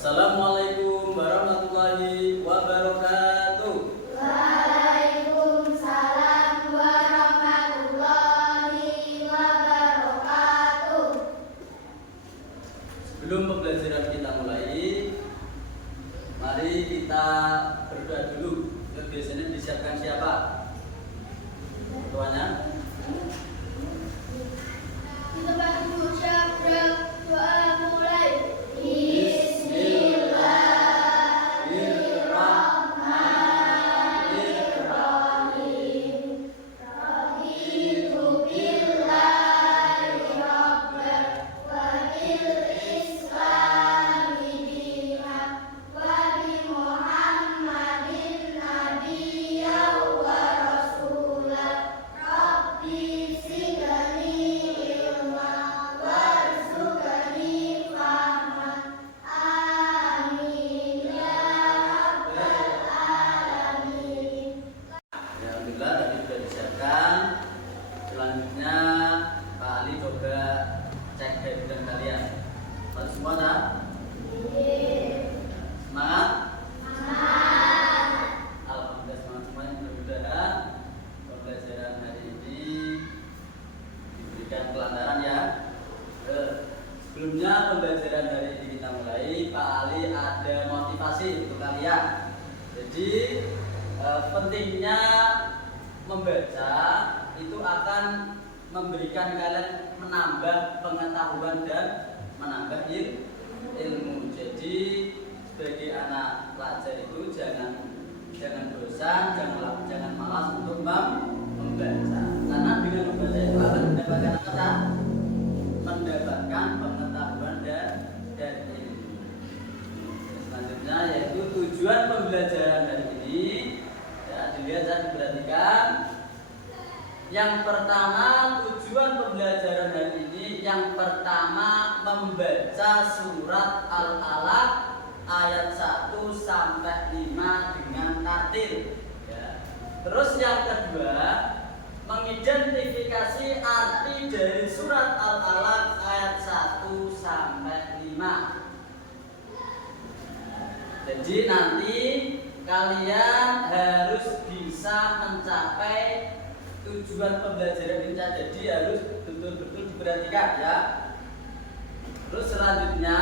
Assalamualaikum warahmatullahi wabarakatuh. Waalaikumsalam warahmatullahi wabarakatuh. Sebelum pembelajaran kita mulai, mari kita berdoa dulu. Yang biasanya disiapkan siapa? Doanya? Kita bagi ucap doa mulai. Bismillahirrahmanirrahim. Raditu billahi rabban wa bil islami dinan wa bi Muhammadin nabiyyan wa rasulan. Rabbi zidni ilman warzuqni fahman. Amin ya rabbal alamin. Ya, alhamdulillah tadi sudah disiapkan. Selanjutnya Pak Ali coba cek background kalian. Lalu semua tak? Semangat? Alhamdulillah semangat semuanya. Mudah-mudahan pembelajaran hari ini diberikan kelancaran ya. Sebelumnya pembelajaran hari ini kita mulai, Pak Ali ada motivasi untuk kalian. Jadi pentingnya membaca itu akan memberikan kalian menambah pengetahuan dan menambah ilmu. Jadi sebagai anak pelajar itu jangan bosan, jangan malas untuk membaca. Karena dengan membaca itu akan mendapatkan apa? Mendapatkan pengetahuan dan ilmu. Selanjutnya yaitu tujuan pembelajaran hari ini. Ya, dilihat dan diperhatikan. Yang pertama, tujuan pembelajaran hari ini yang pertama membaca surat Al-Alaq ayat 1 sampai 5 dengan tartil. Ya. Terus yang kedua, mengidentifikasi arti dari surat Al-Alaq ayat 1 sampai 5. Jadi nanti kalian harus bisa mencapai tujuan pembelajaran ini. Jadi harus betul-betul diperhatikan ya. Terus selanjutnya,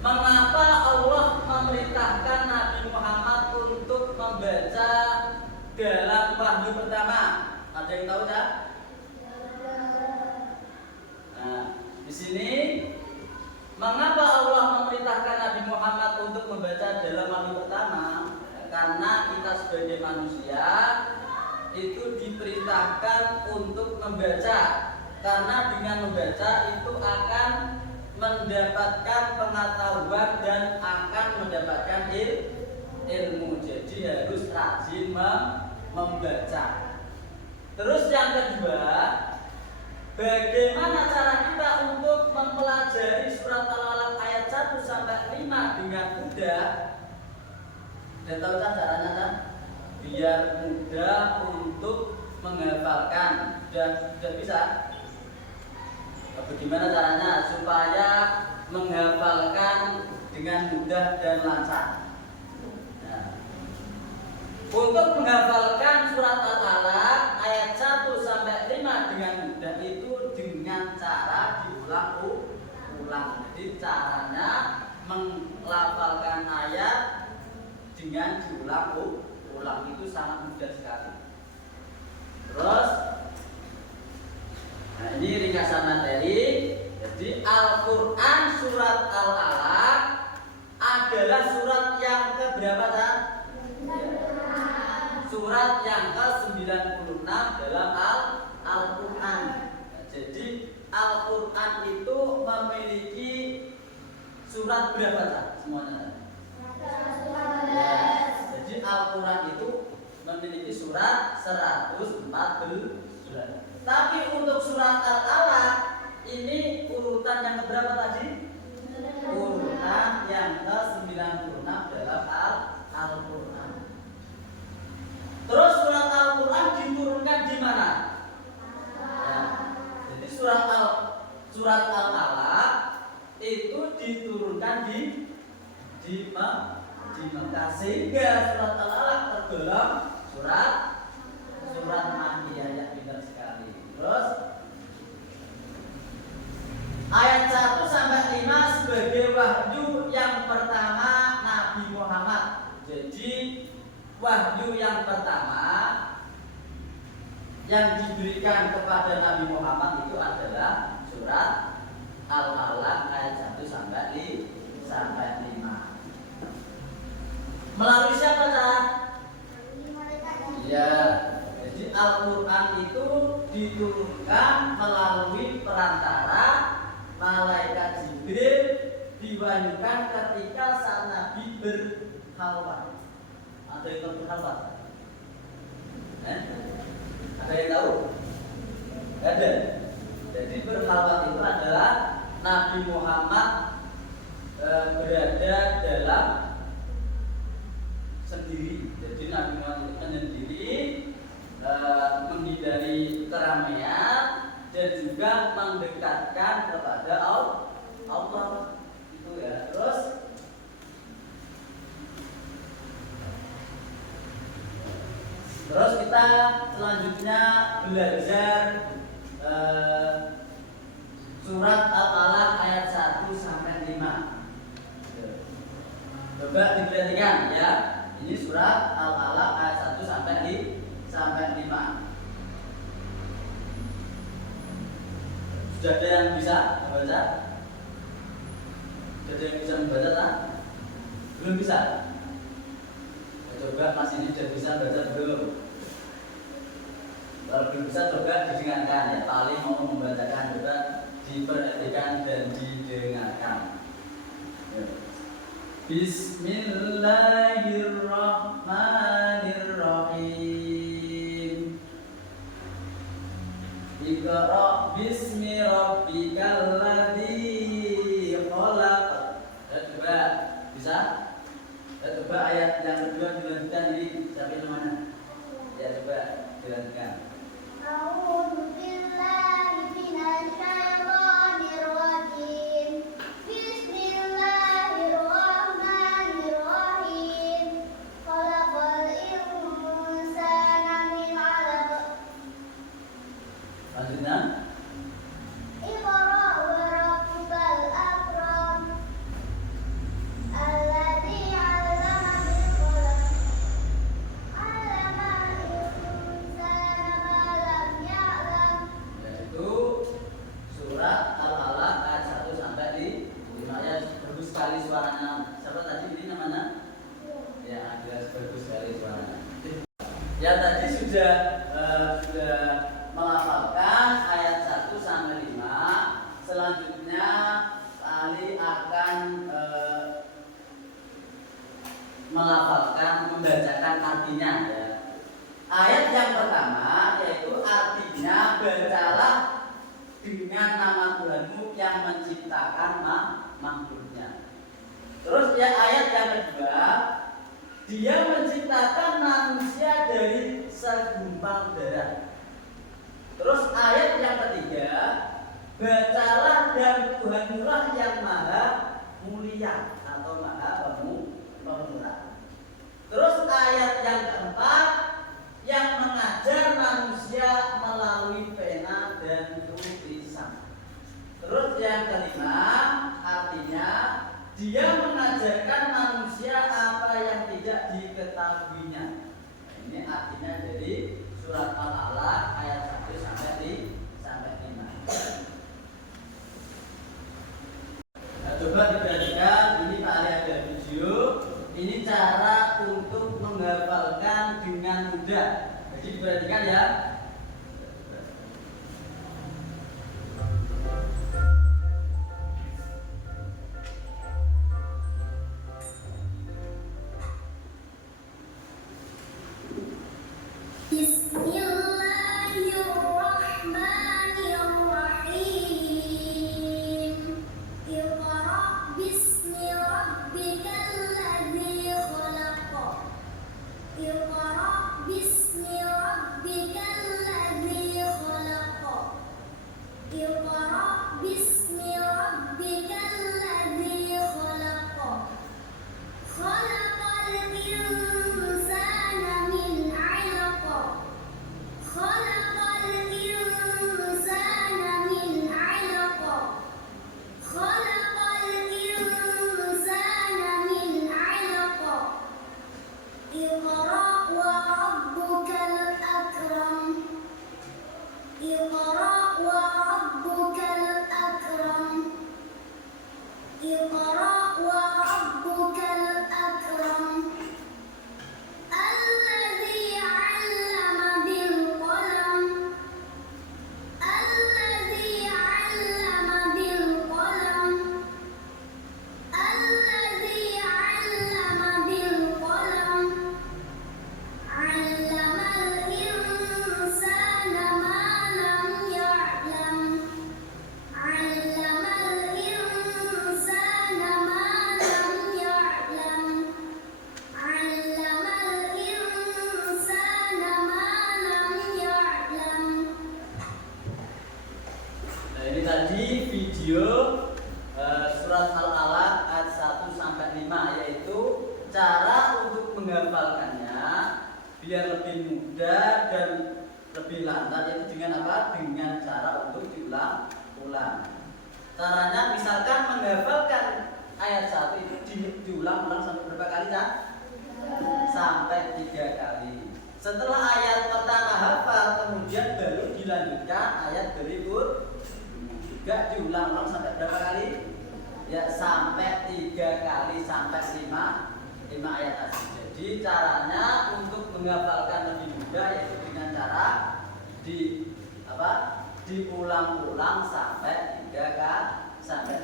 mengapa Allah memerintahkan Nabi Muhammad untuk membaca dalam wahyu pertama? Ada yang tahu tak? Nah, di sini mengapa Allah memerintahkan Nabi Muhammad untuk membaca dalam wahyu pertama? Karena kita sebagai manusia itu diperintahkan untuk membaca. Karena dengan membaca itu akan mendapatkan pengetahuan dan akan mendapatkan ilmu. Jadi harus rajin membaca. Terus yang kedua, bagaimana cara kita untuk mempelajari surat Al-Alaq ayat 1 sampai 5 dengan mudah? Dan tahu kan caranya kan? Biar mudah untuk menghafalkan. Sudah bisa? Bagaimana caranya supaya menghafalkan dengan mudah dan lancar? Nah, untuk menghafalkan surat Al-Alaq ayat 1 sampai 5 dengan mudah itu dengan cara diulang-ulang. Jadi caranya menghafalkan ayat dengan diulang-ulang itu sangat mudah sekali. Terus, nah ini ringkasan materi. Jadi Al-Quran surat Al-Alaq adalah surat yang keberapa kan? Surat yang ke-96 dalam Al-Quran. Jadi Al-Quran itu memiliki surat berapa kan? Semuanya. Jadi Al-Quran itu memiliki surat 114. Tapi untuk surat Al-Alaq ini urutan yang keberapa tadi? Urutan yang ke-96 dalam Al-Quran. Terus surat Al-Quran diturunkan di mana? Ya. Jadi surat Al-Alaq itu diturunkan sehingga surat Al-Alaq tergolong surat Makkiyah. Ya, benar sekali. Terus ayat 1 sampai 5 sebagai wahyu yang pertama Nabi Muhammad. Jadi wahyu yang pertama yang diberikan kepada Nabi Muhammad itu adalah surat Al-Alaq ayat 1 sampai 5. Melalui siapa, Cak? Ya, jadi Al-Quran itu diturunkan melalui perantara malaikat Jibril, diwahyukan ketika saat Nabi berkhalwat. Ada yang tahu berkhalwat? Ada yang tahu? Ada. Jadi berkhalwat itu adalah Nabi Muhammad berada dalam sendiri. Jadi Nabi Muhammad itu menyendiri, menghindari keramaian dan juga mendekatkan kepada Allah. Itu ya. Terus kita selanjutnya belajar surat Al-Alaq ayat 1 sampai 5. Coba diperhatikan ya. Ini surat Al-Alaq ayat 1 sampai 5. Sudah ada yang bisa membaca? Sudah ada yang bisa membaca tak? Belum bisa? Coba Mas ini sudah bisa baca belum? Kalau belum bisa coba didengarkan ya. Paling mau membacakan coba diperhatikan dan didengarkan. Bismillahirrahmanirrahim. Iqra bismi rabbikal ladzi khalaq. Coba bisa? Coba ayat yang kedua dilanjutkan ini siapa namanya? Ya coba dilanjutkan. A'udzu billahi minasy syaithanir rajim. Bismillahirrahmanirrahim. Khalaqal insana min 'alaq. Lanjutnya. Iqra wa rabbukal akram. Alladzi 'allama bil qalam. 'Allamal insana ma lam ya'lam. Yaitu surat Al-Alaq ayat 1 sampai 5. Ya bagus sekali suaranya. Siapa tadi ini namanya? Ya, jelas bagus sekali suaranya. Ya tadi sudah melafalkan ayat 1 sampai 5. Selanjutnya Ali akan melafalkan, membacakan artinya ya. Ayat yang pertama yaitu artinya bacalah dengan nama Tuhanmu yang menciptakan makhluknya. Terus ya ayat yang kedua, Dia menciptakan manusia dari segumpal darah. Terus ayat yang ketiga, bacalah dan Tuhanmulah yang maha mulia atau maha pemurah. Terus ayat yang keempat, yang mengajar manusia melalui pena dan tulisan. Terus yang kelima, artinya Dia mengajarkan manusia apa yang tidak diketahuinya. Ini artinya dari surat Al-Alaq ayat 1 sampai 5. Nah, coba diperhatikan, ini Pak Ali ada video. Ini cara untuk menghafalkan dengan mudah. Jadi diperhatikan ya. Bismillahirrahmanirrahim. Iqra bismi rabbikal ladzi khalaq. Iqra bismi rabbikal Iqra wa rabbukal akram. Iqra wa rabbukal akram. Iqra wa rabbukal akram. Alladzi 'allama bil qalam. Alladzi 'allama bil qalam. Alladzi 'allama bil qalam. 'Allamal insana ma lam ya'lam. 'Allamal insana ma lam ya'lam. 'Allamal insana ma lam ya'lam. Nah, ini tadi video surat Al-Alaq ayat 1 sampai 5, yaitu cara untuk menghafalkannya biar lebih mudah dan lebih lancar, yaitu dengan apa? Dengan cara untuk diulang-ulang. Caranya misalkan menghafalkan ayat 1 itu diulang-ulang sampai berapa kali, Cak? Sampai 3 kali. Setelah ayat pertama hafal, kemudian baru dilanjutkan ayat berikut juga diulang-ulang sampai berapa kali? Ya, sampai 3 kali, sampai 5 ayat tadi. Jadi caranya untuk menghafalkan lebih mudah yaitu dengan cara diulang-ulang sampai 3 kali.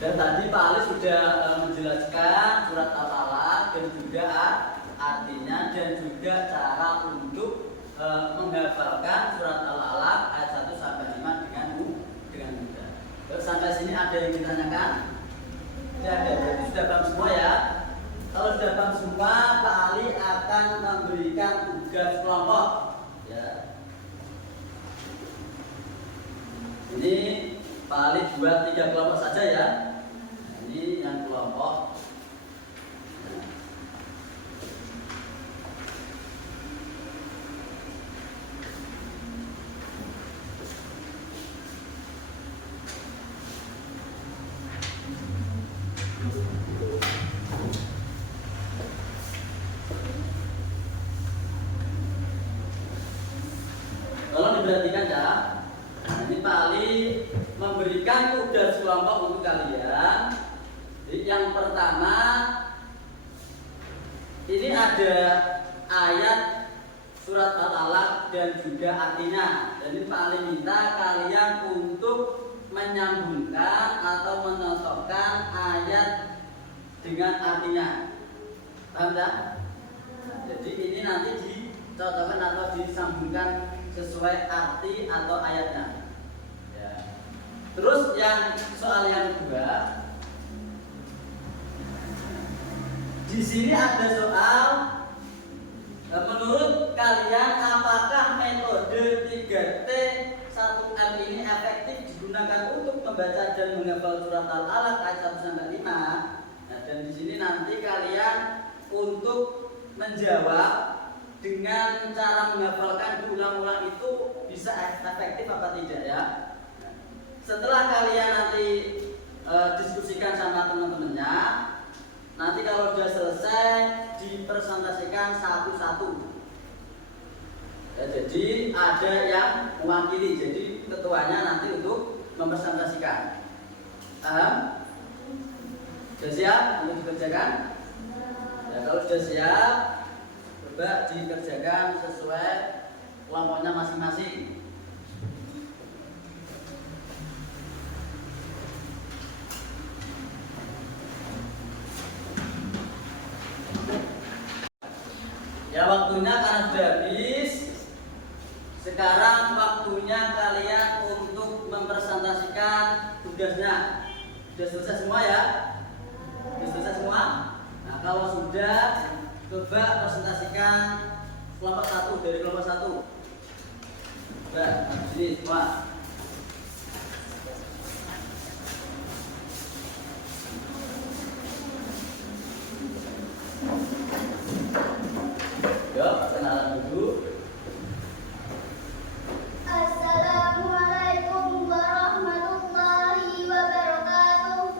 Dan tadi Pak Ali sudah menjelaskan surat Al-Alaq dan juga artinya dan juga cara untuk menghafalkan surat Al-Alaq ayat 1 sampai 5 dengan mudah. Terus sampai sini ada yang ditanyakan? Tidak ada, berarti sudah paham semua ya. Kalau sudah paham semua, Pak Ali akan memberikan tugas kelompok. Ya. Ini Pak Ali buat 3 kelompok saja ya. Ini yang kelompok. Tolong diperhatikan ya. Nah, ini Pak Ali memberikan tugas kelompok untuk kalian. Jadi, yang pertama, ini ada ayat surat Al-Alaq dan juga artinya. Jadi Pak Ali minta kalian untuk menyambungkan atau mencontohkan ayat dengan artinya. Paham tak? Jadi ini nanti dicocokkan atau disambungkan sesuai arti atau ayatnya. Ya. Terus yang soal yang kedua, di sini ada soal, menurut kalian apakah metode 3T 1M ini efektif digunakan untuk membaca dan menghafal surat Al-Alaq ayat 1 sampai 5? Nah, dan di sini nanti kalian untuk menjawab dengan cara menghafalkan diulang-ulang itu bisa efektif apa tidak ya. Setelah kalian nanti diskusikan sama teman-temannya, nanti kalau sudah selesai dipresentasikan satu-satu ya, jadi ada yang mewakili, jadi ketuanya nanti untuk mempresentasikan. Paham? Sudah siap untuk dikerjakan? Ya, kalau sudah siap, coba dikerjakan sesuai kelompoknya masing-masing. Ya, waktunya karena sudah habis. Sekarang waktunya kalian untuk mempresentasikan tugasnya. Sudah selesai semua ya? Sudah selesai semua? Nah, kalau sudah, coba presentasikan kelompok 1 dari kelompok 1. Coba, sini semua. Yuk, kenalan dulu. Assalamualaikum warahmatullahi wabarakatuh.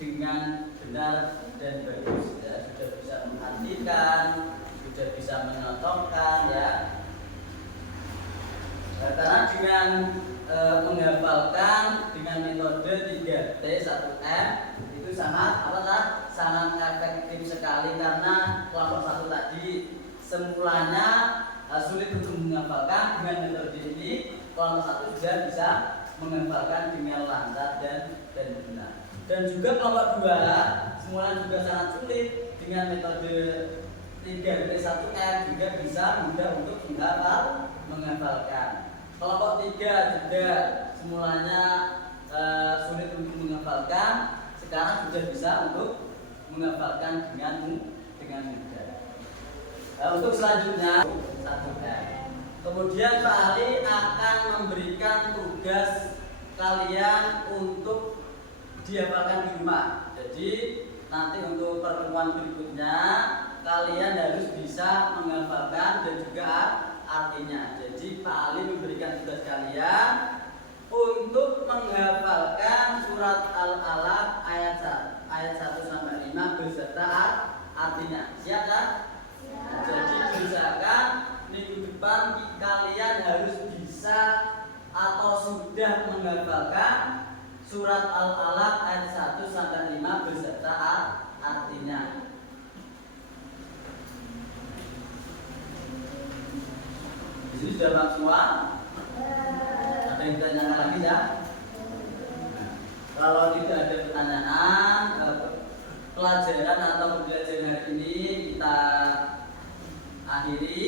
dengan benar dan bagus ya, sudah bisa mengartikan, sudah bisa menyontohkan ya. Karena dengan menghafalkan dengan metode 3T 1M itu sangat efektif sekali, karena kelompok 1 tadi semulanya sulit untuk menghafalkan. Dengan metode ini kelompok 1 sudah bisa menghafalkan dengan lancar dan benar. Dan juga kelompok 2 semula juga sangat sulit, dengan metode 3T 1M juga bisa mudah untuk menghafalkan. Kelompok 3 juga semulanya sulit untuk menghafalkan, sekarang sudah bisa untuk menghafalkan dengan mudah. Untuk selanjutnya 1M. Kemudian Pak Ali akan memberikan tugas kalian untuk dihafalkan di rumah. Jadi nanti untuk pertemuan berikutnya kalian harus bisa menghafalkan dan juga artinya. Jadi Pak Ali memberikan tugas kalian untuk menghafalkan surat Al-Alaq ayat 1 sampai 5 beserta artinya. Siap kan? Jadi misalkan minggu depan kalian harus bisa atau sudah menghafalkan surat Al-Alaq ayat 1 sampai 5 beserta artinya. Di sini sudah paham semua? Ada yang ditanyakan lagi ya? Kalau tidak ada pertanyaan, pelajaran atau pembelajaran hari ini kita akhiri.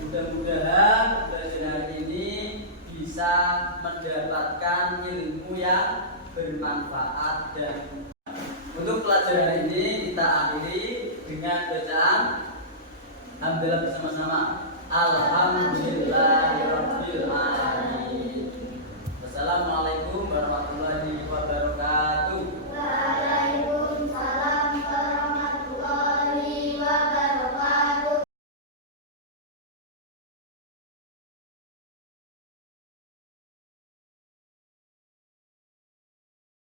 Mudah-mudahan pelajaran hari ini bisa mendapatkan ilmu yang bermanfaat. Dan untuk pelajaran ini kita akhiri dengan bacaan alhamdulillah bersama-sama. Alhamdulillah.